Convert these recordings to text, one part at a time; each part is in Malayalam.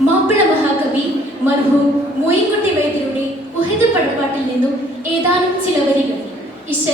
മാപ്പിള മഹാകവി മർഹൂം മൊയ്ക്കുട്ടി വൈദ്യരുടെ ഉഹിത പടപ്പാട്ടിൽ നിന്നും ഏതാനും ചില വരികൾ ഇശ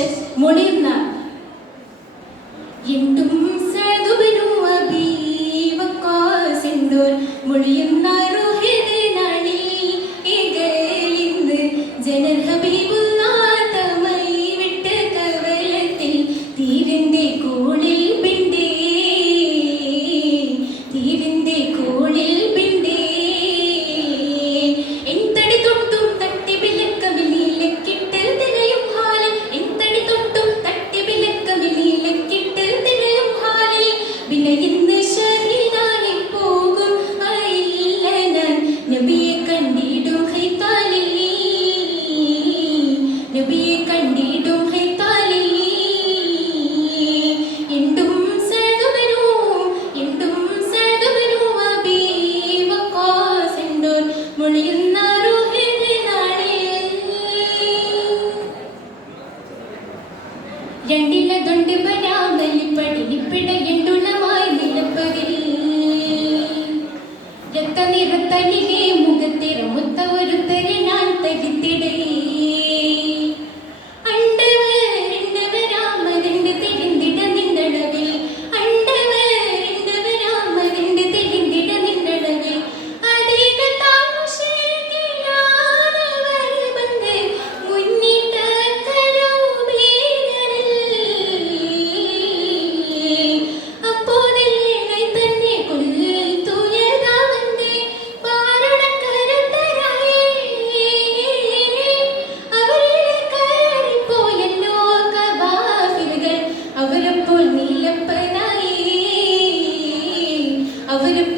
Виліп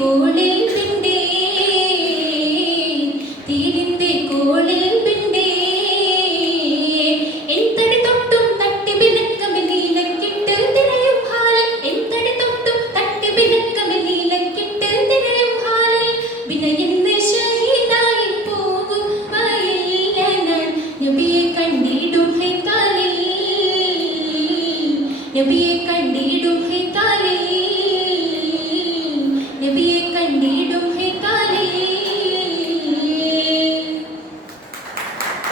കോളിൽ പിണ്ടേ തീരിന്റെ കോളിൽ പിണ്ടേ. എന്തടി തൊട്ടും തട്ടി പിണക്കമെ നീലക്കിട്ട് തിരയും ഹാലിൽ. എന്തടി തൊട്ടും തട്ടി പിണക്കമെ നീലക്കിട്ട് തിരയും ഹാലിൽ. വിനയുന്ന ശൈലായി പോകുകയില്ല ഞാൻ നബിയെ കണ്ടിടും ഹൈക്കാലിൽ നബിയെ